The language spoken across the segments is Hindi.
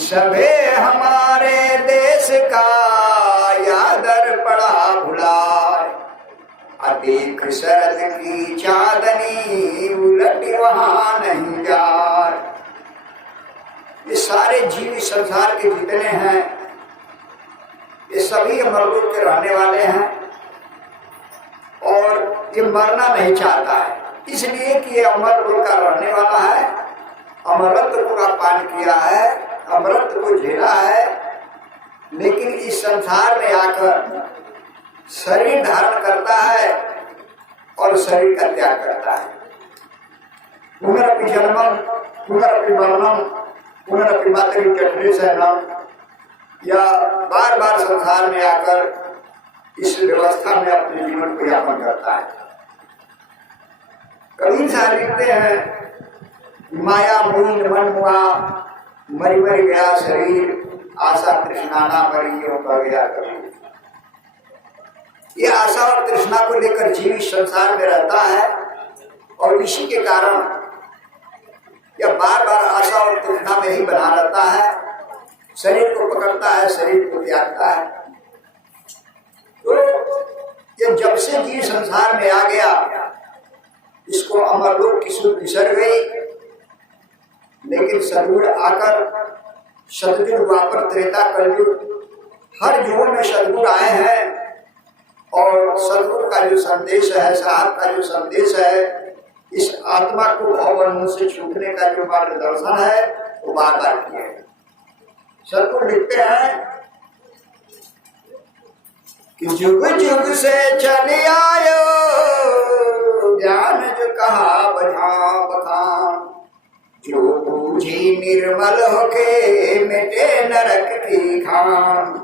सभे हमारे देश का यादर पड़ा भुलाए, अधिक शरद की चांदनी उलट वहां नहीं जाए। ये सारे जीव संसार के जितने हैं ये सभी अमरलोक के रहने वाले हैं और ये मरना नहीं चाहता है, इसलिए कि ये अमरलोक का रहने वाला है, अमरत्व का पान किया है, अमरत्व को झेला है, लेकिन इस संसार में आकर शरीर धारण करता है और शरीर का त्याग करता है। पुनरपि जन्मम पुनरपि मरणम पुनरपि मातरि जठरे शयनम, या बार बार संसार में आकर इस व्यवस्था में अपने जीवन को यापन करता है। कभी साहब लिखते हैं, माया मूल मन हुआ मरी मरी गया शरीर, आशा तृष्णा ना मरी यूं कर गया कभी। ये आशा और तृष्णा को लेकर जीव इस संसार में रहता है और इसी के कारण यह बार बार आशा और तृष्णा में ही बना रहता है, शरीर को पकड़ता है, शरीर को त्यागता है। तो ये जब से जीव संसार में आ गया इसको अमरलोक की सुध बिसर गई, लेकिन सदगुरु आकर सतयुग द्वापर त्रेता कलयुग हर युग में सदगुरु आए हैं और सदगुरु का जो संदेश है, साहब का जो संदेश है, इस आत्मा को भवबंधन से छूटने का जो मार्गदर्शन है वो बार बार किया है। सदगुरु लिखते हैं कि जुग जुग से चले आयो ज्ञान जो कहा बझा बखान, जो बूझी निर्मल होके मिटे नरक की खान।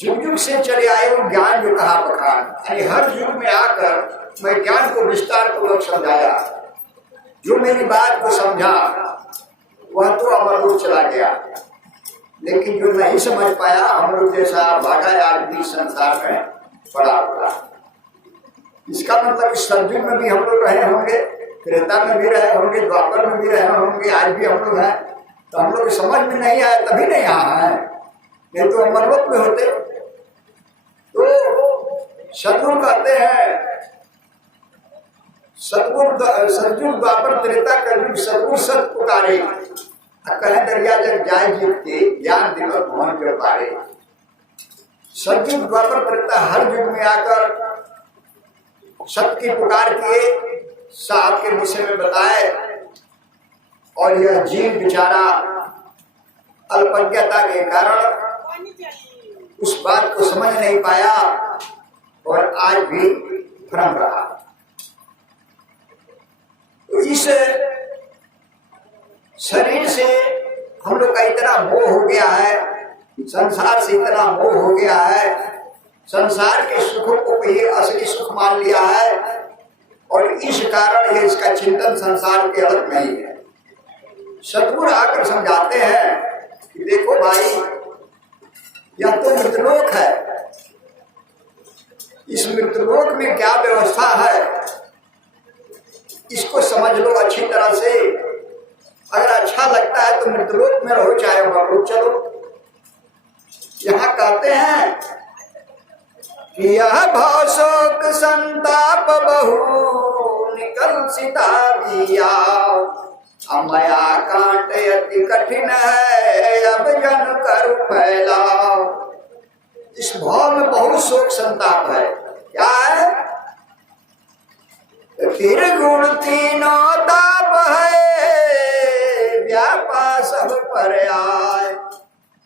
जुग जुग से चले आए वो ज्ञान जो कहा बखान, यानी हर युग में आकर मैं ज्ञान को विस्तार पूर्वक समझाया, जो मेरी बात को समझा वह तो अमरलोक चला गया, लेकिन जो नहीं समझ पाया हम लोग जैसा भागा आज भी संसार में पड़ा हुआ। इसका मतलब इस सतयुग में भी हम लोग रहे होंगे, त्रेता में भी रहे होंगे, द्वापर में भी रहे होंगे, आज भी हम लोग हैं, तो हम लोग समझ में नहीं आया तभी नहीं आया है, नहीं तो अमरलोक में होते। तो सतगुरु कहते हैं, सतयुग द्वापर त्रेता कलयुग सतगुरु सत पुकारे, कहे दरिया जग जाए जीतते ज्ञान दिवस भवन कर पारे। सतयुग द्वापर त्रेता हर युग में आकर सत्य की पुकार किए, साहब के विषय में बताए, और यह जीव बेचारा अल्पज्ञता के कारण उस बात को समझ नहीं पाया और आज भी भ्रम रहा। तो इस शरीर से हम लोग का इतना मोह हो गया है, संसार से इतना मोह हो गया है, संसार के सुखों को ही असली सुख मान लिया है और इस कारण ये इसका चिंतन संसार के अलग नहीं है। सतगुरु आकर समझाते हैं कि देखो भाई, यह तो मृतलोक है, इस मृतलोक में क्या व्यवस्था है इसको समझ लो अच्छी तरह से। अगर अच्छा लगता है तो मृतलोक में रहो, चाहे वहां चलो। यहाँ कहते हैं कि यह भवशोक संताप बहु निकल सीता दिया, अमया कांट अति कठिन है अब जन कर फैलाओ। इस भाव में बहुत शोक संताप है। क्या है? फिर गुण तीनों ताप है व्यापा सब पर आए,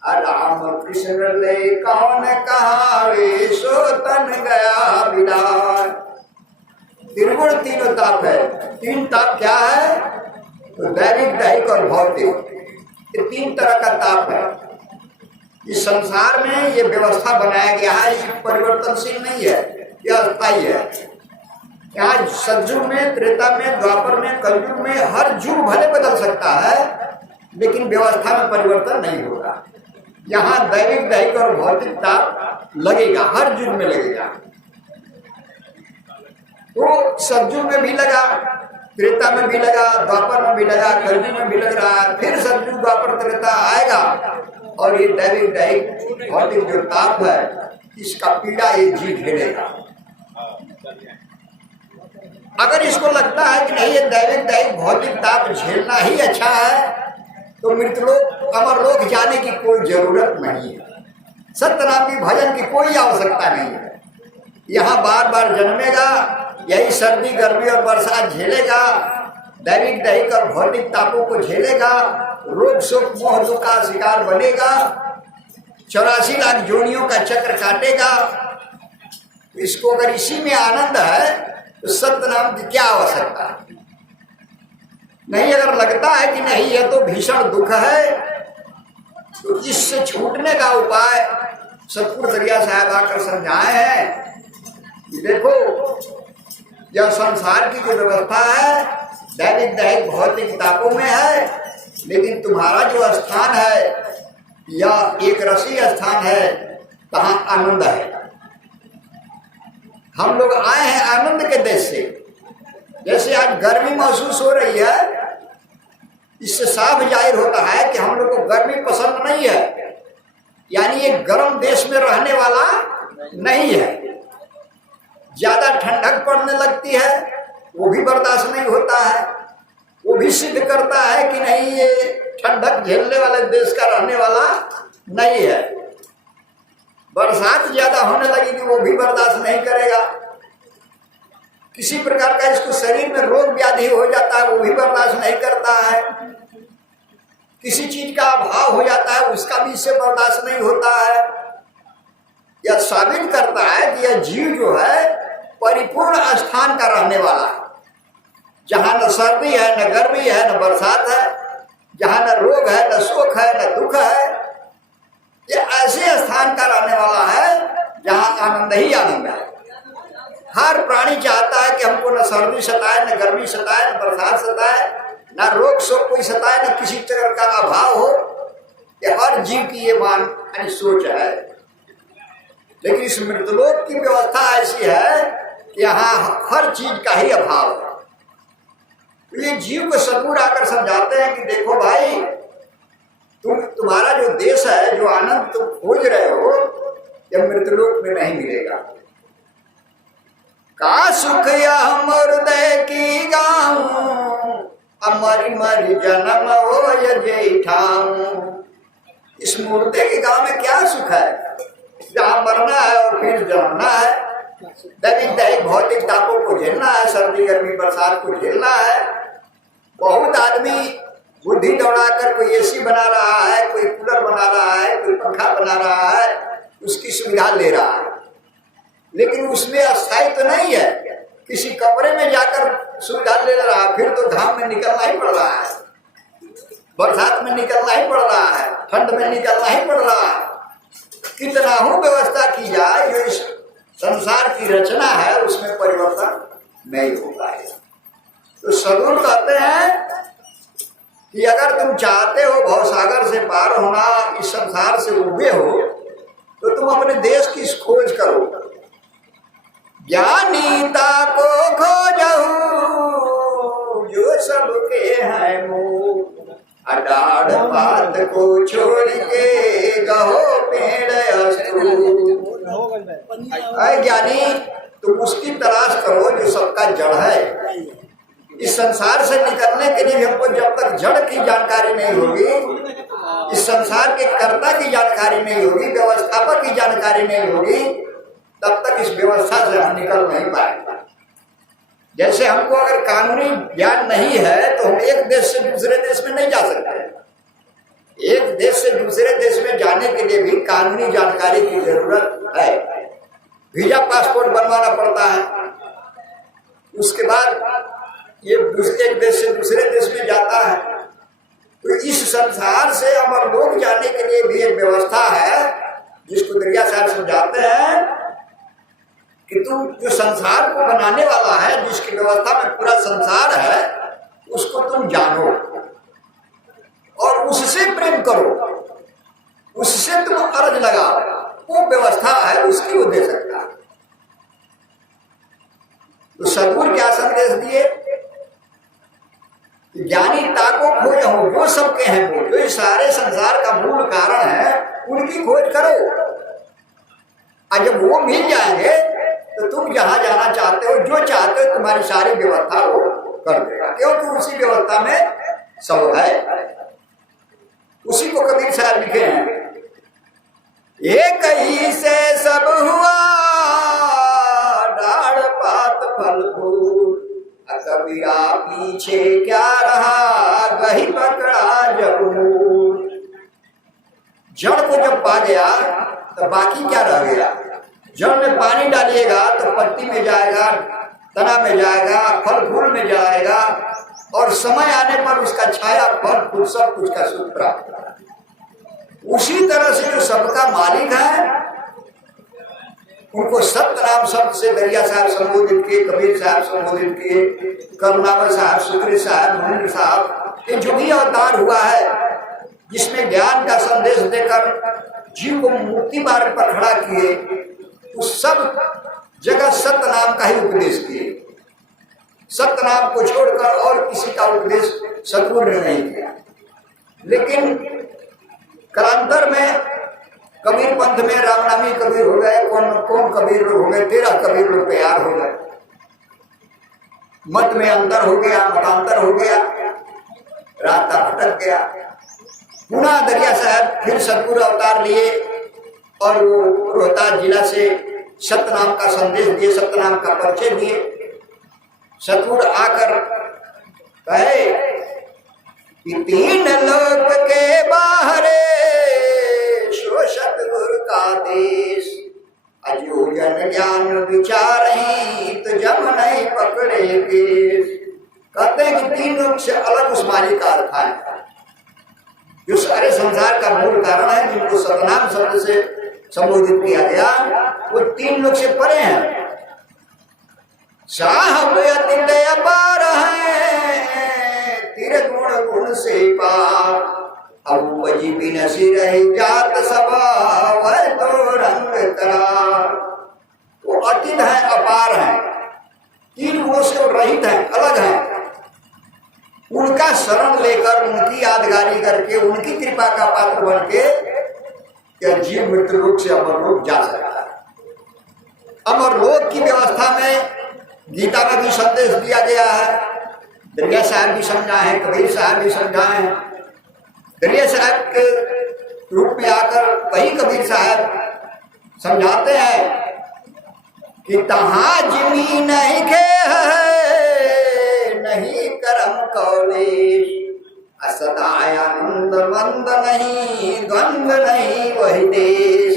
राम कृष्ण ले कौन कहावे सो तन गया विलाय। त्रिगुण तीनों ताप है। तीन ताप क्या है? तो दैविक, दैहिक और भौतिक, ये तीन तरह का ताप है। इस संसार में ये व्यवस्था बनाया गया है, ये परिवर्तनशील नहीं है, यह अस्थायी है। यहाँ सतयुग में, त्रेता में, द्वापर में, कलयुग में हर युग भले बदल सकता है, लेकिन व्यवस्था में परिवर्तन नहीं होगा। यहाँ दैविक, दैहिक और भौतिक ताप लगेगा, हर युग में लगेगा। तो सतयुग में भी लगा, त्रेता में भी लगा, द्वापर में भी लगा, कलयुग में भी लग रहा है, फिर सतयुग द्वापर त्रेता आएगा और ये दैविक दैहिक भौतिक जो ताप है इसका पीड़ा ये जीव झेलेगा। अगर इसको लगता है कि नहीं ये दैविक दैहिक भौतिक ताप झेलना ही अच्छा है तो मृतलोक अमरलोक जाने की कोई जरूरत नहीं है, सत्यनाम की भजन की कोई आवश्यकता नहीं है। यहाँ बार बार जन्मेगा, यही सर्दी गर्मी और बरसात झेलेगा, दैविक दैहिक और भौतिक तापों को झेलेगा, रोग शोक मोह दुख का शिकार बनेगा, 84 लाख जोनियों का चक्र काटेगा। इसको अगर इसी में आनंद है तो सत्य नाम की क्या आवश्यकता है? नहीं, अगर लगता है कि नहीं यह तो भीषण दुख है तो इससे छूटने का उपाय सतपुर दरिया साहब आकर समझाए हैं। देखो, यह संसार की जो व्यवस्था है दैविक दैहिक भौतिक तापों में है, लेकिन तुम्हारा जो स्थान है यह एक रसीय स्थान है, कहाँ आनंद है। हम लोग आए हैं आनंद के देश से। जैसे आज गर्मी महसूस हो रही है, इससे साफ जाहिर होता है कि हम लोग को गर्मी पसंद नहीं है, यानी ये गर्म देश में रहने वाला नहीं है। ज्यादा ठंडक पड़ने लगती है वो भी बर्दाश्त नहीं होता है, वो भी सिद्ध करता है कि नहीं ये ठंडक झेलने वाले देश का रहने वाला नहीं है। बरसात ज्यादा होने लगेगी वो भी बर्दाश्त नहीं करेगा। किसी प्रकार का इसको शरीर में रोग व्याधि हो जाता है वो भी बर्दाश्त नहीं करता है। किसी चीज का अभाव हो जाता है उसका भी इससे बर्दाश्त नहीं होता है। यह साबित करता है कि यह जीव जो है परिपूर्ण स्थान का रहने वाला है, जहां न सर्दी है न गर्मी है न बरसात है, जहां न रोग है न शोक है न दुख है। यह ऐसे स्थान का रहने वाला है जहां आनंद ही आनंद है। हर प्राणी चाहता है कि हमको न सर्दी सताए न गर्मी सताए न बरसात सताए न रोग शोक कोई सताए न किसी तरह का अभाव हो। यह हर जीव की ये मान यानी सोच है। लेकिन इस मृतलोक की व्यवस्था ऐसी है कि यहाँ हर चीज का ही अभाव है। तो ये जीव को सदगुरु आकर समझाते हैं कि देखो भाई, तुम्हारा जो देश है, जो आनंद तुम खोज रहे हो, यह मृतलोक में नहीं मिलेगा। का सुख यह मुर्दे की गाँव, अमरी मरी जन्म हो जेठाऊं। इस मुर्दे के गांव में क्या सुख है, जहाँ मरना है और फिर जमना है, दैविक दैहिक भौतिक तापों को झेलना है, सर्दी गर्मी बरसात को झेलना है। बहुत आदमी बुद्धि दौड़ाकर कोई एसी बना रहा है, कोई कूलर बना रहा है, कोई पंखा बना रहा है, उसकी सुविधा ले रहा है, लेकिन उसमें अस्थायी तो नहीं है। किसी कमरे में जाकर सुविधा ले रहा है, फिर तो घाम में निकलना ही पड़ रहा है, बरसात में निकलना ही पड़ रहा है, ठंड में निकलना ही पड़ रहा है। कितना हो व्यवस्था की जाए, जो इस संसार की रचना है उसमें परिवर्तन नहीं हो पाएगा। तो सदगुरु कहते हैं कि अगर तुम चाहते हो भवसागर से पार होना, इस संसार से उबे हो, तो तुम अपने देश की खोज करो। ज्ञानीता को खोजहु जो सबके है मुँह, अडाढ़ बात को छोड़ के गहो पेड़ अस्तु। ज्ञानी, तुम उसकी तलाश करो जो सबका जड़ है। इस संसार से निकलने के लिए हमको जब तक जड़ की जानकारी नहीं होगी, इस संसार के कर्ता की जानकारी नहीं होगी, व्यवस्थापक की जानकारी नहीं होगी, तब तक इस व्यवस्था से हम निकल नहीं पाएंगे। जैसे हमको अगर कानूनी ज्ञान नहीं है तो हम एक देश से दूसरे देश में नहीं जा सकते। एक देश से दूसरे देश में जाने के लिए भी कानूनी जानकारी की जरूरत है। वीजा पासपोर्ट बनवाना पड़ता है, उसके बाद ये एक देश से दूसरे देश में जाता है। तो इस संसार से अमरलोक जाने के लिए भी एक व्यवस्था है, जिसको दरिया साहब समझाते हैं कि तुम जो संसार को बनाने वाला है, जिसकी व्यवस्था में पूरा संसार है, उसको तुम जानो और उससे प्रेम करो, उससे तुम अर्ज लगाओ। वो व्यवस्था है, उसकी वो दे सकता है। तो सदगुरु क्या संदेश दिए ज्ञानीता को खोजो, जो सबके हैं वो, जो इस सारे संसार का मूल कारण है, उनकी खोज करो। और जब वो मिल जाएंगे तो तुम जहां जाना चाहते हो, जो चाहते हो, तुम्हारी सारी व्यवस्था वो कर देगा, क्योंकि उसी व्यवस्था में सब है। उसी को कबीर साहब लिखे हैं, एक ही से सब हुआ, डाढ़ पात फल फूल, कबीरा पीछे क्या रहा, गही पकड़ा जब मूल। जड़ को जब पा गया तो बाकी क्या रह गया? जड़ में पानी डालिएगा तो पत्ती में जाएगा, तना में जाएगा, फल फूल में जाएगा, और समय आने पर उसका छाया, फल फूल सब कुछ का सुख प्राप्त। उसी तरह से जो सबका मालिक है, उनको सतनाम शब्द से दरिया साहब संबोधित किए, कबीर साहब संबोधित किए, करुणावर साहब, सुकृत साहब, महेंद्र साहब, ये जो भी अवतार हुआ है जिसमें ज्ञान का संदेश देकर जीव को मुक्ति मार्ग पर खड़ा किए, उस सब जगह सतनाम का ही उपदेश किए। सतनाम को छोड़कर और किसी का उपदेश सतगुरु ने नहीं किया। लेकिन कालांतर में कबीर पंथ में रामनामी कबीर हो गए, कौन कबीर लोग हो गए, 13 कबीर लोग तैयार हो गए। मत में अंतर हो गया, मतांतर हो गया, रास्ता भटक गया। पुनः दरिया साहब फिर सतगुरु अवतार लिए और वो रोहतास जिला से सतनाम का संदेश दिए, सतनाम का परिचय दिए। सतगुरु आकर कहे कि 3 लोक के बाहरे सतगुरु का देश, अजो जन ज्ञान विचार ही तो जम नहीं पकड़े केस। कहते हैं कि 3 लोक से अलग उस मालिक का अर्थ है, जो सारे संसार का मूल कारण है, जिनको सतनाम शब्द से संबोधित किया गया, वो 3 लोक से परे हैं। साहब अति अपार है, त्रिगुण गुण से पार, अब बजी बिनसी रही जात सभा, वह तो रंग करार। वो अतीत है, अपार है, 3 गुणों से वो रहित है, अलग है। उनका शरण लेकर, उनकी यादगारी करके, उनकी कृपा का पात्र बन के यह जीव मृत्यु लोक से अमर लोक जा सकता है। अमर लोक की व्यवस्था में गीता में भी संदेश दिया गया है, दरिया साहब भी समझाए हैं, कबीर साहब भी समझाए हैं। दरिया साहब के रूप में आकर वही कबीर साहब समझाते हैं कि तहाँ जिमी नहीं खे नहीं करम कौलेश, असदाय आनंद मंद नहीं, द्वंद नहीं वही देश।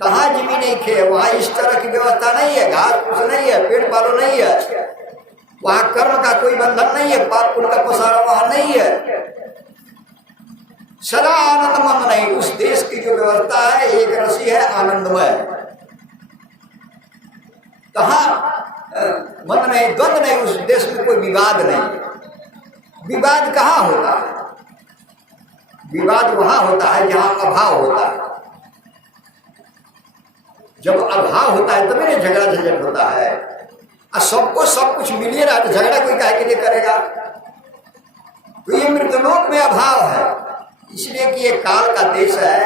तहाँ जिमी नहीं खे, वहाँ इस तरह की व्यवस्था नहीं है, घास फूस नहीं है, पेड़ पालो नहीं है, वहाँ कर्म का कोई बंधन नहीं है, पाप पुण्य का पसारा वहाँ नहीं है। सदा आनंद मंद नहीं, उस देश की जो व्यवस्था है एक रसी है, आनंदमय। तहाँ मन नहीं, द्वंद नहीं, उस देश में कोई विवाद नहीं। विवाद कहाँ होता है? विवाद वहां होता है जहां अभाव होता है। जब अभाव होता है तभी झगड़ा झंझट होता है। और सबको सब कुछ मिलिए रहा तो झगड़ा कोई काहे के लिए करेगा? तो ये मृतलोक में अभाव है, इसलिए कि ये काल का देश है,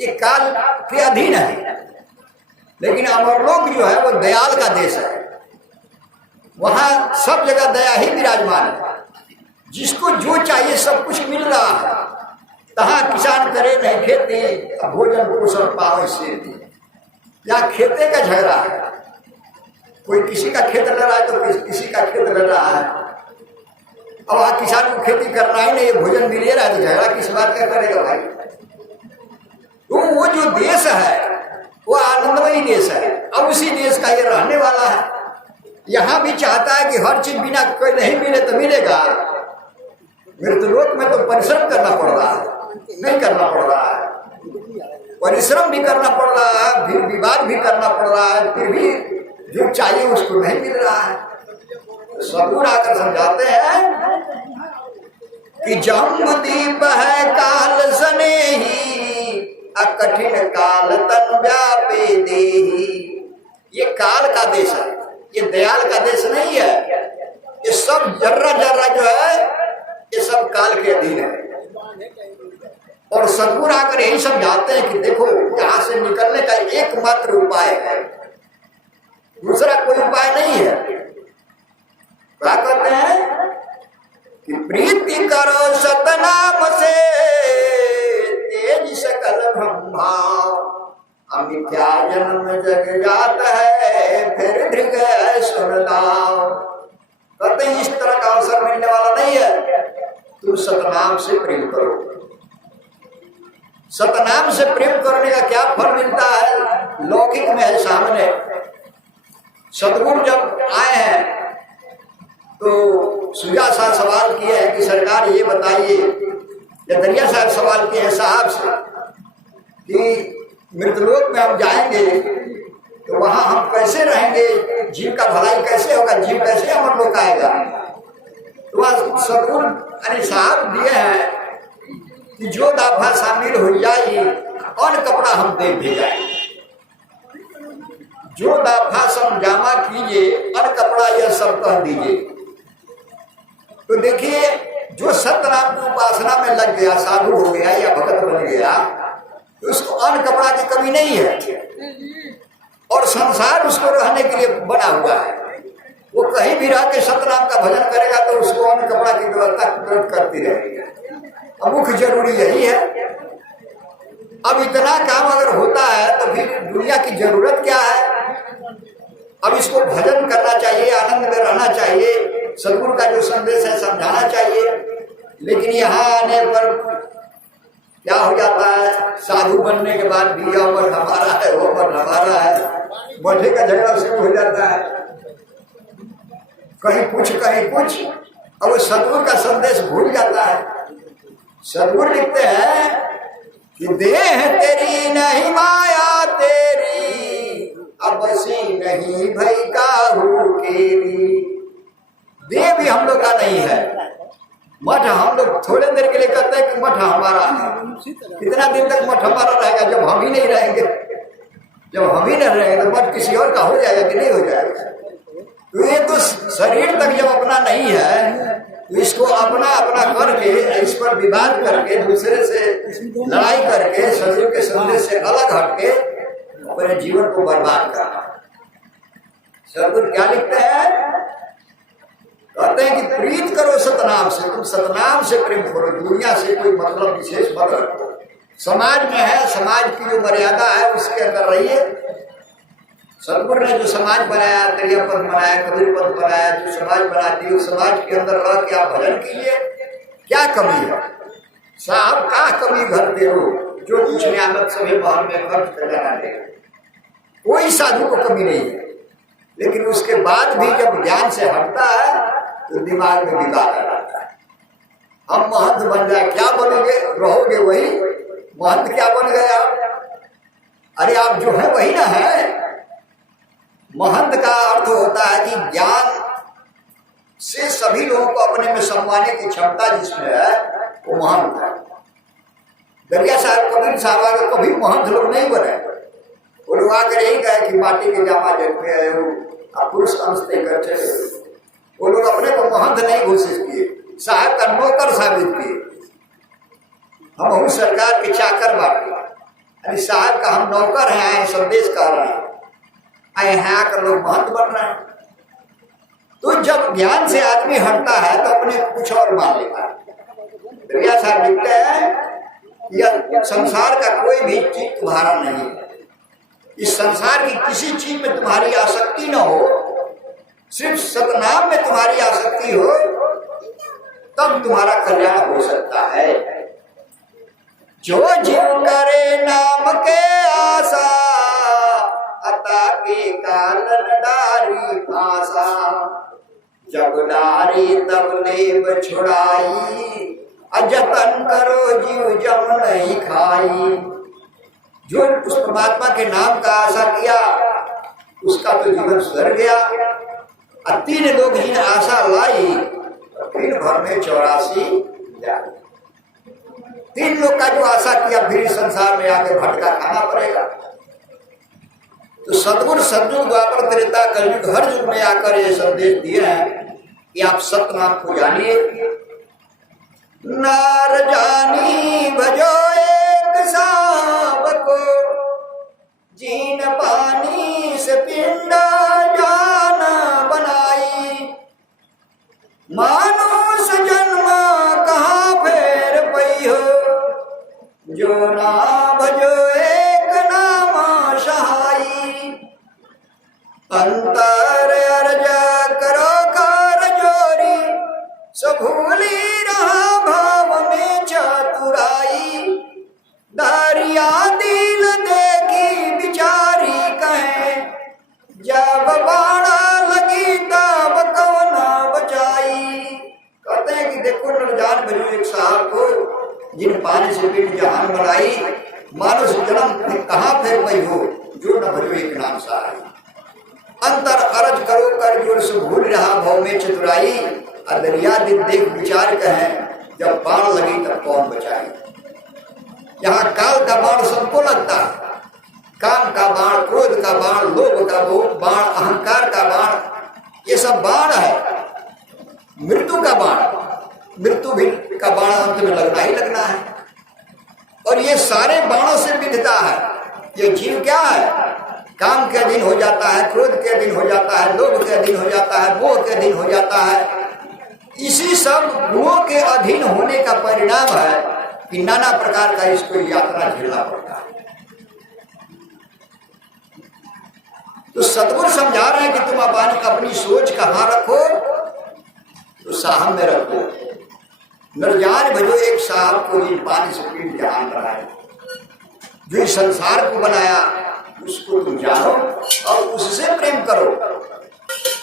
ये काल के अधीन है। लेकिन अमरलोक जो है वो दयाल का देश है, वहां सब जगह दया ही विराजमान है। जिसको जो चाहिए सब कुछ मिल रहा है। तहाँ किसान करे नहीं खेती, भोजन पोषण पावे से, या खेते का झगड़ा है, कोई किसी का खेत लड़ रहा है तो किसी का खेत लड़ रहा है। अब वहाँ किसान को खेती करना ही नहीं, भोजन मिल रहा है तो झगड़ा किस बात का करेगा भाई? तो वो जो देश है वो आनंदमयी देश है। अब उसी देश का ये रहने वाला है। यहाँ भी चाहता है कि हर चीज बिना कोई नहीं मिले तो मिलेगा। मृतलोक में तो परिश्रम करना पड़ रहा है, नहीं करना पड़ रहा है, परिश्रम भी करना पड़ रहा है, फिर विवाद भी करना पड़ रहा है, फिर भी जो चाहिए उसको नहीं मिल रहा है। सगुण आकर समझाते हैं कि जम्बु दीप है काल सनेही, अकठिन काल तन व्यापे देही। ये काल का देश है, ये दयाल का देश नहीं है। ये सब जर्रा जर्रा जो है ये सब काल के अधीन है। और सद्गुरु आकर यही समझाते हैं कि देखो यहाँ से निकलने का एकमात्र उपाय है, दूसरा कोई उपाय नहीं है। क्या कहते हैं कि प्रीति करो सतनाम से तेज सकल ब्रह्मा, मिथ्या जन्म जग जात है फिर भृग सुन लाओ। कहते इस तरह का अवसर मिलने वाला नहीं है, तुम सतनाम से प्रेम करो। सतनाम से प्रेम करने का क्या फल मिलता है, लौकिक में है सामने। सतगुरु जब आए हैं तो सुजा साहब सवाल किए हैं कि सरकार ये बताइए, या दरिया साहब सवाल किए हैं साहब से कि मृतलोक में हम जाएंगे तो वहां हम कैसे रहेंगे, जीव का भलाई कैसे होगा, जीव कैसे अमरलोक आएगा। तो वह सतगुरु अरे साहब दिए हैं कि जो दाफा शामिल हो जाए और कपड़ा हम दे भेजाएंगे, जो दाफा समझामा कीजिए और कपड़ा यह सब कह दीजिए। तो देखिए जो सत्यनाम की उपासना में लग गया, साधु हो गया या भगत बन गया, तो उसको अन्न कपड़ा की कमी नहीं है, और संसार उसको रहने के लिए बना हुआ है। वो कहीं भी रह के सतनाम का भजन करेगा तो उसको अन्न कपड़ा की व्यवस्था तुरंत करती रहेगी। मुख्य जरूरी यही है। अब इतना काम अगर होता है तो फिर दुनिया की जरूरत क्या है। अब इसको भजन करना चाहिए, आनंद में रहना चाहिए, सद्गुरु का जो संदेश है समझाना चाहिए। लेकिन यहाँ आने पर क्या हो जाता है, साधु बनने के बाद भी यह मन हमारा है, वो मन हमारा है, मठे का झगड़ा शुरू हो जाता है, कहीं कुछ कहीं कुछ। अब सद्गुरु का संदेश भूल जाता है। सद्गुरु लिखते हैं कि देह तेरी नहीं माया तेरी, अब बसी नहीं भई काहू केरी। देह भी हम लोग का नहीं है, मठ हम लोग थोड़े देर के लिए कहते हैं कि मठ हमारा है। कितना दिन तक मठ हमारा रहेगा, जब हम ही नहीं रहेंगे। जब हम ही नहीं रहेंगे तो मठ किसी और का हो जाएगा कि नहीं हो जाएगा। तो ये तो शरीर तक जब अपना नहीं है तो इसको अपना अपना करके, इस पर विवाद करके, दूसरे से लड़ाई करके, सदगुरु के संदेश से अलग हटके अपने जीवन को बर्बाद करना। सदगुरु क्या लिखते हैं, कहते हैं कि प्रीत करो सतनाम से, तुम सतनाम से प्रेम करो, दुनिया से कोई मतलब विशेष मत रखो। समाज में है, समाज की जो मर्यादा है उसके अंदर रहिए। सदगुरु ने जो समाज बनाया, त्रियपद बनाया, कबीर पद बनाया, जो समाज बना दी, उस समाज के अंदर रह के आप भजन कीजिए। क्या कमी है साहब, क्या कमी घर पे हो, जो कुछ नियामत सभी महल में खर्च कर जाना है, कोई साधु को कमी नहीं है। लेकिन उसके बाद भी जब ज्ञान से हटता है तो दिमाग में विकार आता है। हम महंत बन जाए, क्या बनोगे, रहोगे वही महंत, क्या बन गए आप। अरे आप जो है वही ना है। महंत का अर्थ होता है कि ज्ञान से सभी लोगों को अपने में समाने की क्षमता जिसमें है वो महंत है। दरिया साहब कबीर साहब आगे कभी महंत लोग नहीं बने। वो लोग आकर यही कहे कि माटी के जामा जगते है, पुरुष अंश करते। वो लोग अपने को महंत नहीं घोषित किए, साहब का नौकर साबित किए। हम सरकार के चाकर बांटे, अरे साहब का हम नौकर हैं, आए संदेश कर रहे हैं, आए हैं आकर लोग महंत बन रहे हैं। तो जब ज्ञान से आदमी हटता है तो अपने कुछ और मान लेता है। दरिया साहब लिखते हैं यह संसार का कोई भी चीज तुम्हारा नहीं है। इस संसार की किसी चीज में तुम्हारी आसक्ति न हो, सिर्फ सतनाम में तुम्हारी आसक्ति हो, तब तुम्हारा कल्याण हो सकता है। जो जीव करे नाम के आशा, अता के कालन डारी फांसा, जब डारी तब लेब छुड़ाई, अजतन करो जीव जम नहीं खाई। जो उस परमात्मा के नाम का आशा किया उसका तो जीवन सुधर गया। 3 लोग जिन आशा लाई, फिर भर में 84 जाए। 3 लोग का जो आशा किया फिर संसार में आके भटका खाना पड़ेगा। तो सद्गुरु सतयुग द्वापर त्रेता कलयुग हर युग में आकर ये संदेश दिए हैं कि आप सतनाम को जानिए, नार जानी भजो एक सांप को, जीन पानी से पिंड जान बनाई। मानुष जन्म कहाँ फेर पई हो, जो ना भजो एक नाम सहाई। अंतर अर्ज करो कर जोरी, सब भूली रहा भाव में चतुराई। दारिया दिल देखी बिचारी कहे, जब बाड़ा लगी तब कौन बचाई। कहते हैं कि देखो नरजान भजो एक साहब को, जिन पानी से पेट जहान बनाई। मानुष जन्म कहाँ फिर पई हो, जो न भजो एक नाम सहाई। अंतर अरज करो कर जोर से भूल रहा भाव में चतुराई। दरिया दिन देख विचार कहे, जब बाण लगी तब कौन बचाए। यहाँ काल का बाण सबको लगता है, काम का बाण, क्रोध का बाण, लोभ का बाण, अहंकार का बाण, ये सब बाण है। मृत्यु का बाण, मृत्यु भी का बाण अंत में लगना ही लगना है। और ये सारे बाणों से विधता है। ये जीव क्या है, काम के अधीन हो जाता है, क्रोध के अधीन हो जाता है, लोभ के अधीन हो जाता है, मोह के अधीन हो जाता है। इसी सब गुणों के अधीन होने का परिणाम है कि नाना प्रकार का इसको यात्रा झेलना पड़ता है। तो सतगुरु समझा रहे हैं कि तुम अपनी सोच कहाँ रखो, तो साहब में रखो। नरजान भजो एक साहब को, जिन पानी से पीठ ध्यान बनाए। जो इस संसार को बनाया उसको तुम जानो और उससे प्रेम करो।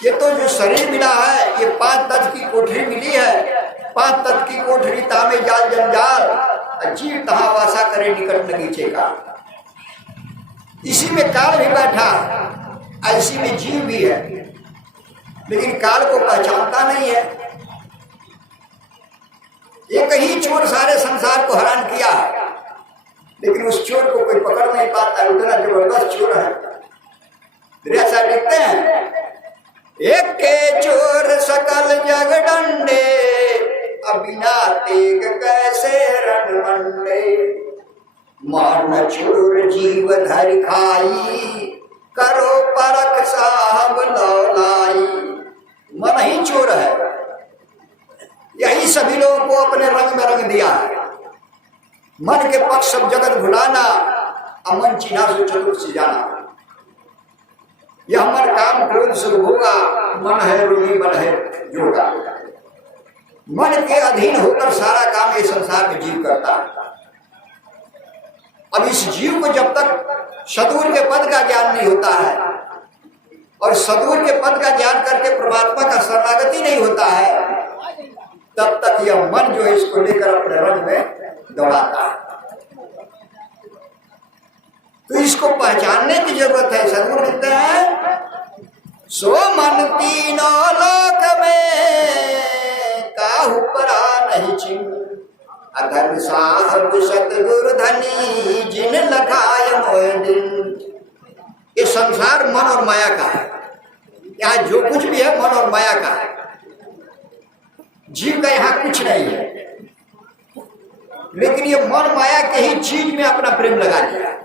ये तो जो शरीर मिला है, ये 5 तत्व की कोठरी मिली है। 5 तत्व की कोठरी तामे जाल जंजाल, जीव तहाँ वासा करे निकट नगीचे का। इसी में काल भी बैठा, इसी में जीव भी है, लेकिन काल को पहचानता नहीं है। एक ही चोर सारे संसार को हैरान किया है, लेकिन उस चोर को कोई पकड़ नहीं पाता, उतना जबरदस्त चोर है। ऐसा लिखते हैं, एक के चोर सकल जग डंडे, अबिना तेग कैसे रण मंडे। मान चोर जीव धर खाई, करो परख साहब लौलाई। मन ही चोर है। यही सभी लोगों को अपने रंग में रंग दिया है। मन के पक्ष सब जगत भुलाना, अमन चिन्हा से चतुर से जाना। यह मन काम क्रोध सुख होगा, मन है रोगी मन है जोगा। मन के अधीन होकर सारा काम ये संसार में जीव करता है। अब इस जीव को जब तक सद्गुरु के पद का ज्ञान नहीं होता है, और सद्गुरु के पद का ज्ञान करके परमात्मा का शरणागति नहीं होता है, तब तक यह मन जो है इसको लेकर अपने रंग में दौड़ाता है। तो इसको पहचानने की जरूरत है। सद्गुरु कहते हैं, सो मन तीनों लोक में काहू परा नहीं छिन। अधर्म साहब सतगुरु धनी, जिन लगाय मोह दिन। ये संसार मन और माया का है। यहाँ जो कुछ भी है मन और माया का है। जीव का यहाँ कुछ नहीं है, लेकिन ये मन माया के ही चीज में अपना प्रेम लगा दिया।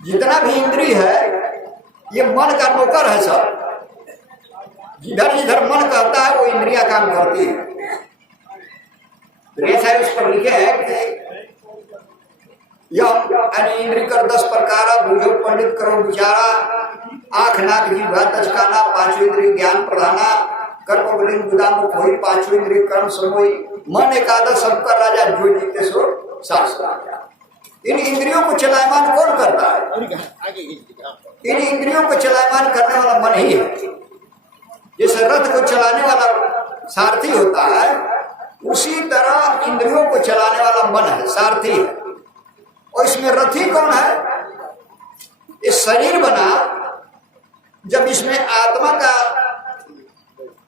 जितना भी इंद्रिय है ये मन का नौकर है सब। जिधर जिधर मन कहता है वो इंद्रियां काम करती है। ऐसा उस पर लिखे है कि यह इंद्रिय कर 10 प्रकारा, बुझो पंडित करो विचारा। आंख नाक जीभ तचकाना, 5 इंद्रिय ज्ञान प्रधाना। कर्म बलिन गुदाम कोई, 5 इंद्रिय कर्म समोई। मन एकादश सबका राजा, जो जीते सो शास्त्र। इन इंद्रियों को चलायमान कौन करता है? इन इंद्रियों को चलायमान करने वाला मन ही है। जैसे रथ को चलाने वाला सारथी होता है, उसी तरह इंद्रियों को चलाने वाला मन है, सारथी है। और इसमें रथी कौन है? ये शरीर बना, जब इसमें आत्मा का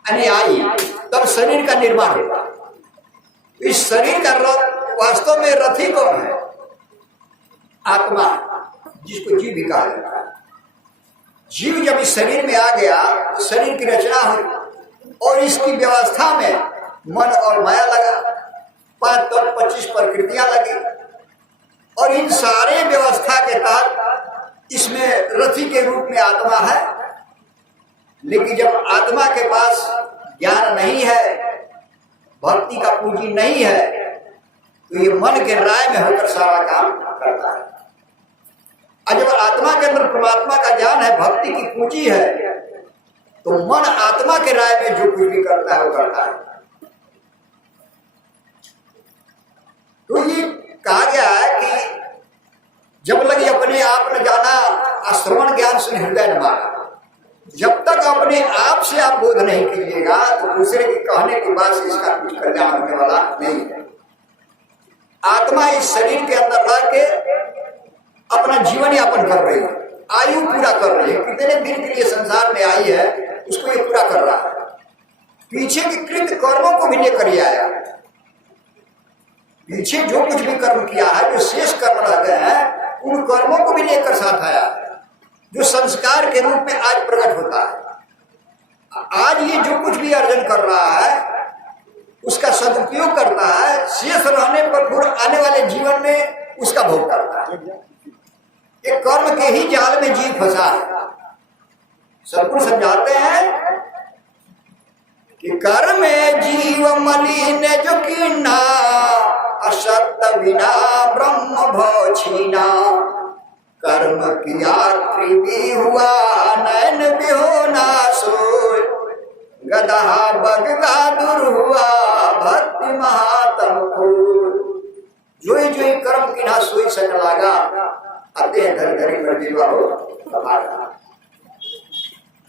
अनुयायी, तब शरीर का निर्माण होगा। इस शरीर का वास्तव में रथी कौन है? आत्मा, जिसको जीव भी कहा जाता है। जीव जब इस शरीर में आ गया, शरीर की रचना हुई और इसकी व्यवस्था में मन और माया लगा, 5 तत्व 25 प्रकृतियां लगी, और इन सारे व्यवस्था के तहत इसमें रथी के रूप में आत्मा है। लेकिन जब आत्मा के पास ज्ञान नहीं है, भक्ति का पूंजी नहीं है, तो ये मन के राय में होकर सारा काम करता है। और जब आत्मा के अंदर परमात्मा का ज्ञान है, भक्ति की पूंजी है, तो मन आत्मा के राय में जो कुछ भी करता है वो करता है। तो ये कहा गया है कि जब लगी अपने आप न जाना, श्रवण ज्ञान सुन हृदय न माना। जब तक अपने आप से आप बोध नहीं कीजिएगा, तो दूसरे के कहने के बाद से इसका कुछ कल्याण होने वाला नहीं है। आत्मा इस शरीर के अंदर रह के अपना जीवन यापन कर रही है, आयु पूरा कर रही है। कितने दिन के लिए संसार में आई है, उसको ये पूरा कर रहा है। पीछे के कृत कर्मों को भी लेकर आया, पीछे जो कुछ भी कर्म किया है, जो शेष कर्म रह गए हैं, उन कर्मों को भी लेकर साथ आया, जो संस्कार के रूप में आज प्रकट होता है। आज ये जो कुछ भी अर्जन कर रहा है, उसका सदुपयोग करता है, शेष रहने पर फिर आने वाले जीवन में उसका भोग करता है। ये कर्म के ही जाल में जीव फंसा है। सबको समझाते हैं कि कर्म जीव मलिन जो कीना, असत बिना ब्रह्म भव छीना। कर्म किया त्रिवी हुआ, नैन बिहोना सोय। गदहा बगगा दूर हुआ, भक्ति महातम को। जोई जोई कर्म किना सोई सक लागा, अते घर घरी पर जीवा हो हमारा।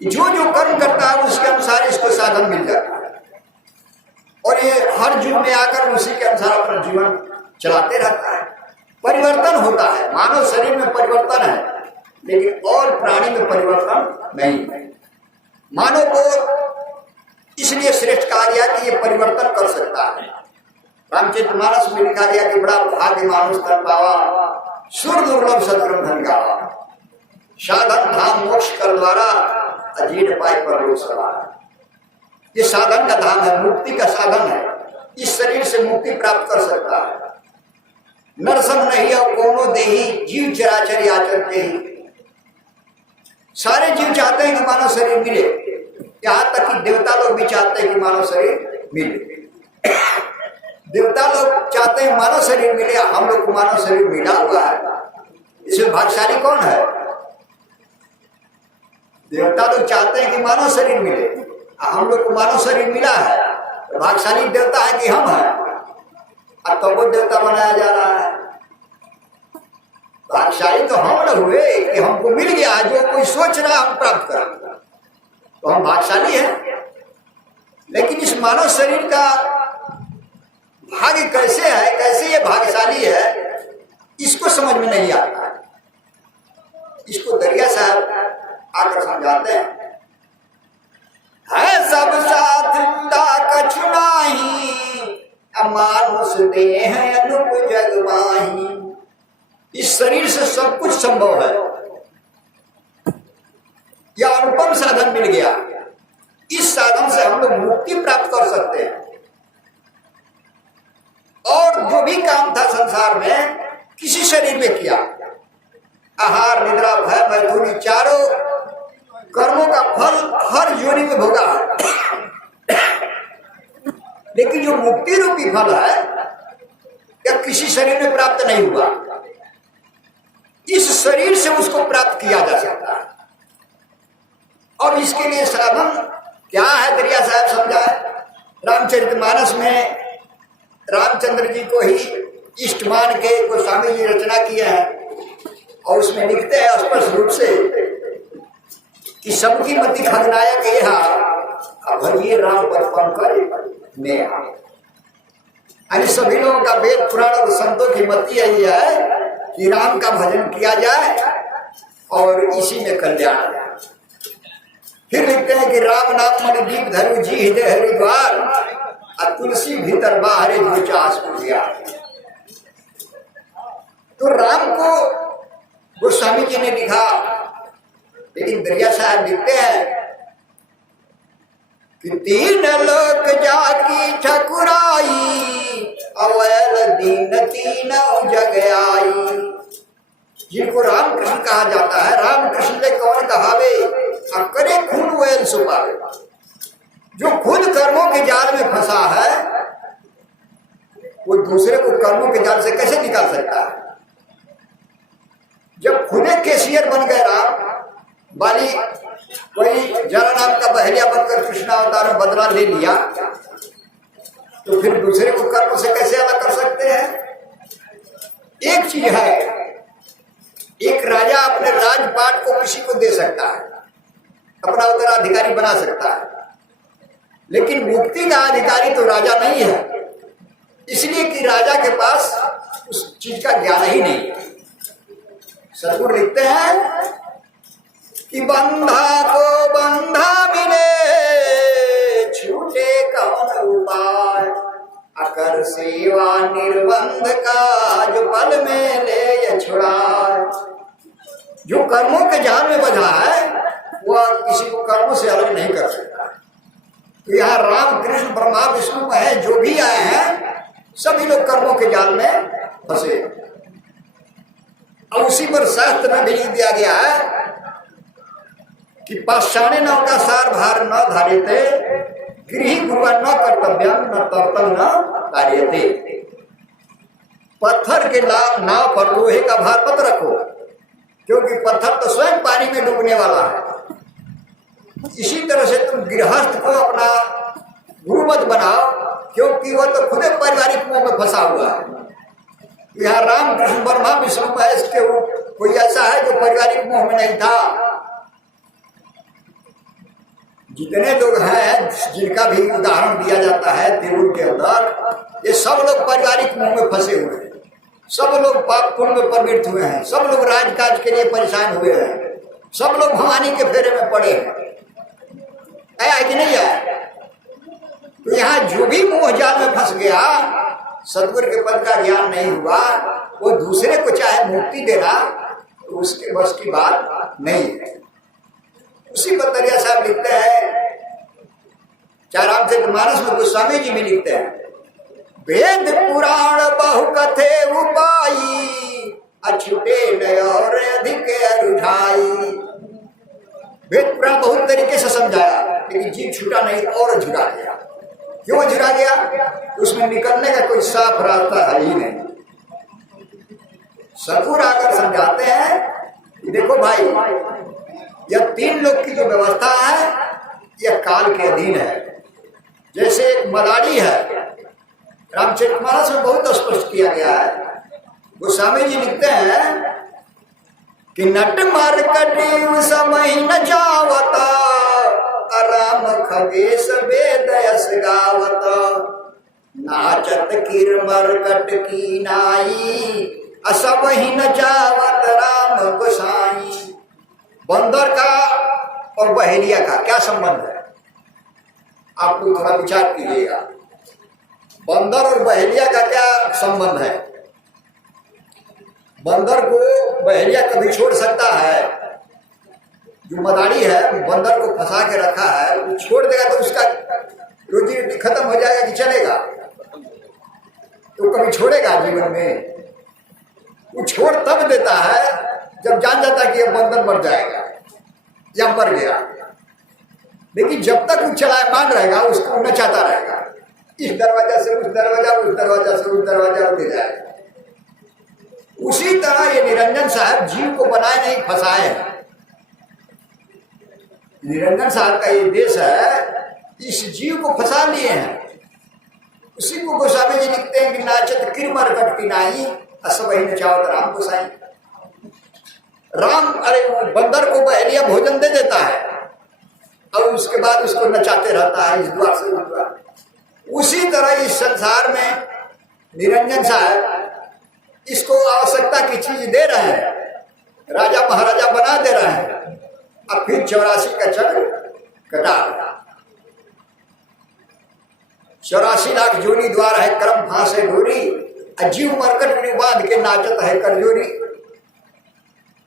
जो जो कर्म करता है उसके अनुसार इसको साधन मिल जाता है, और ये हर युग में आकर उसी के अनुसार अपना जीवन चलाते रहता है। परिवर्तन होता है, मानव शरीर में परिवर्तन है, लेकिन और प्राणी में परिवर्तन नहीं है। मानव को इसलिए श्रेष्ठ कहा गया कि ये परिवर्तन कर सकता है। रामचरितमानस में लिखा गया कि बड़ा भाग्य मानुष कर पावा, सुर दुर्लभ सदगुरु धन गावा। साधन धाम मोक्ष कर द्वारा, अजीर्ण पाई पर लोक सवार। ये साधन का धाम है, मुक्ति का साधन है। इस शरीर से मुक्ति प्राप्त कर सकता है। नरसम नहीं और कोनो देही, जीव चराचर आचरते ही। सारे जीव चाहते हैं कि मानव शरीर मिले, यहाँ तक कि देवता लोग भी चाहते हैं कि मानव शरीर मिले। देवता लोग चाहते हैं मानव शरीर मिले, हम लोग को मानव शरीर मिला हुआ है। इसमें भाग्यशाली कौन है? देवता लोग चाहते हैं कि मानव शरीर मिले, हम लोग को मानव शरीर मिला है। तो भाग्यशाली देवता है कि हम हैं, अब तो वो देवता बनाया जा रहा है। भाग्यशाली तो हम लोग हुए कि हमको मिल गया, जो कोई सोच रहा हम प्राप्त करेंगे, तो हम भाग्यशाली हैं। लेकिन इस मानव शरीर का भाग्य कैसे है, कैसे ये भाग्यशाली है, इसको समझ में नहीं आता। इसको दरिया साहब आकर समझाते हैं। है सब साथ कछु नाही, मानुष देह अनुप जग माही। इस शरीर से सब कुछ संभव है। यह अनुपम साधन मिल गया, इस साधन से हम लोग मुक्ति प्राप्त कर सकते हैं। और जो भी काम था संसार में, किसी शरीर में किया। आहार निद्रा भय मैथुनी चारों कर्मों का फल हर योनि में भोगा। लेकिन जो मुक्ति रूपी फल है, यह किसी शरीर में प्राप्त नहीं हुआ। इस शरीर से उसको प्राप्त किया जा सकता है। और इसके लिए साधन क्या है, दरिया साहब समझाए। रामचरितमानस में रामचंद्र जी को ही इष्ट मान के गोस्वामी जी रचना किए हैं, और उसमें लिखते हैं स्पष्ट रूप से कि सबकी मति खगनायक यह भजिए राम पर पंकज नेहा। यानी सभी लोगों का वेद पुराण और संतों की मति यही है कि राम का भजन किया जाए और इसी में कल्याण। फिर लिखते हैं कि राम नाम मन दीप धरु जी हृदय हरिद्वार, तुलसी भीतर बाहरे जो चास दिया। तो राम को गोस्वामी जी ने लिखा, लेकिन दरिया साहब लिखते हैं कि तीन लोक जाकी ठकुराई, अवैल दीन तीनों जग आई। जिनको रामकृष्ण कहा जाता है, रामकृष्ण ने कौन कहावे, अकरे खून वैल सुपावे। जो खुद कर्मों के जाल में फंसा है, वो दूसरे को कर्मों के जाल से कैसे निकाल सकता है। जब खुदे केशियर बन गए राम, बाली वही जरा नाम का बहरिया बनकर कृष्ण अवतार में बदला ले लिया, तो फिर दूसरे को कर्म से कैसे अलग कर सकते हैं। एक चीज है, एक राजा अपने राजपाट को किसी को दे सकता है, अपना उत्तराधिकारी बना सकता है, लेकिन मुक्ति का अधिकारी तो राजा नहीं है, इसलिए कि राजा के पास उस चीज का ज्ञान ही नहीं है। सतगुरु लिखते हैं कि बंधा को बंधा मिले, छूटे कौन उपाय, अकर सेवा निर्बंध का, जो पल में ले छुड़ाए। जो कर्मों के जाल में बंधा है, वह किसी को कर्मों से अलग नहीं कर सकता। तो यहाँ राम कृष्ण ब्रह्मा विष्णु है, जो भी आए हैं सभी लोग कर्मों के जाल में फंसे। और उसी पर शास्त्र में भी लिख दिया गया है कि पाषाणे नाव का सार भार न धार्यते, गृह गुरुआ न कर्तव्यम न कर्तव्य न कार्यते। पत्थर के नाव पर लोहे का भार मत रखो, क्योंकि पत्थर तो स्वयं पानी में डूबने वाला है। इसी तरह से तुम गृहस्थ को अपना गुरु मत बनाओ, क्योंकि वह तो खुद पारिवारिक मोह में फंसा हुआ है। यहाँ राम कृष्ण ब्रह्मा विष्णु महेश के कोई ऐसा है जो पारिवारिक मोह में नहीं था। जितने लोग हैं जिनका भी उदाहरण दिया जाता है देवुल के अंदर, ये सब लोग पारिवारिक मोह में फंसे हुए हैं, सब लोग पाप पुण्य में प्रवृत्त हुए हैं, सब लोग राजकाज के लिए परेशान हुए हैं, सब लोग भवानी के फेरे में पड़े हैं। है कि नहीं है। तो यहाँ जो भी मोह जाल में फंस गया, सतगुरु के पद का ज्ञान नहीं हुआ, वो दूसरे को चाहे मुक्ति देना तो उसके बस की बात नहीं है। उसी पर दरिया साहब लिखते हैं, चारामचरितमानस में गोस्वामी जी भी लिखते हैं, वेद पुराण बहु कथे उपाई, अछूटे न और अधिक रुझाई। वेद पुराण बहुत तरीके से समझाया, लेकिन जीव छूटा नहीं और झुरा गया। क्यों झुरा गया? उसमें निकलने का कोई साफ रास्ता है ही नहीं। सतगुरु आकर समझाते हैं कि देखो भाई, यह तीन लोग की जो व्यवस्था है यह काल के अधीन है। जैसे एक मदारी है, रामचरितमानस में बहुत स्पष्ट किया गया है। गोस्वामी जी लिखते हैं कि नट मार्कटी समय न जावता, राम खगेश वेद यस गावत, नाचत किर मरकट की नाई, असब ही न जावत राम गोसाई। बंदर का और बहेलिया का क्या संबंध है? आप लोग थोड़ा विचार कीजिएगा। बंदर और बहेलिया का क्या संबंध है? बंदर को बहेलिया कभी छोड़ सकता है? जो मदारी है बंदर को फंसा के रखा है, वो छोड़ देगा तो उसका रोजी रोटी खत्म हो जाएगा कि चलेगा? तो कभी छोड़ेगा जीवन में? वो छोड़ तब देता है जब जान जाता है कि ये बंदर मर जाएगा या मर गया। लेकिन जब तक वो चलायमान रहेगा, उसको नचाता रहेगा, इस दरवाजा से उस दरवाजा, उस दरवाजा से उस दरवाजा उड़ जाएगा। उसी तरह ये निरंजन साहब जीव को बनाए नहीं, फंसाए हैं। निरंजन साहब का ये देश है, इस जीव को फंसा लिए हैं। उसी को गोस्वामी जी लिखते हैं कि नाचत किर मरकट की नाई, असवही नचावत राम गोसाई। राम अरे बंदर को बहेलिया भोजन दे देता है और उसके बाद उसको नचाते रहता है इस द्वार से उस द्वार। उसी तरह इस संसार में निरंजन साहब इसको आवश्यकता की चीज दे रहे हैं, राजा महाराजा बना दे रहे हैं, अब फिर 84 का चक्र कटा। 84 लाख जोड़ी द्वार है कर्म फांसे डोरी, अजीव मरकट बांध के नाचत है करजोरी।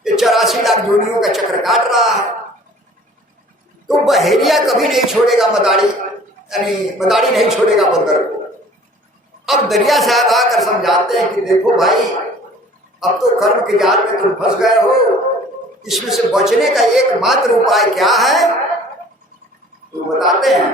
ये 84 लाख जोड़ियों का चक्र काट रहा है। तो बहेलिया कभी नहीं छोड़ेगा मदारी, यानी मदारी नहीं छोड़ेगा बंदर को। अब दरिया साहब आकर समझाते हैं कि देखो भाई, अब तो कर्म के जाल में तुम फंस गए हो, इसमें से बचने का एकमात्र उपाय क्या है? तो बताते हैं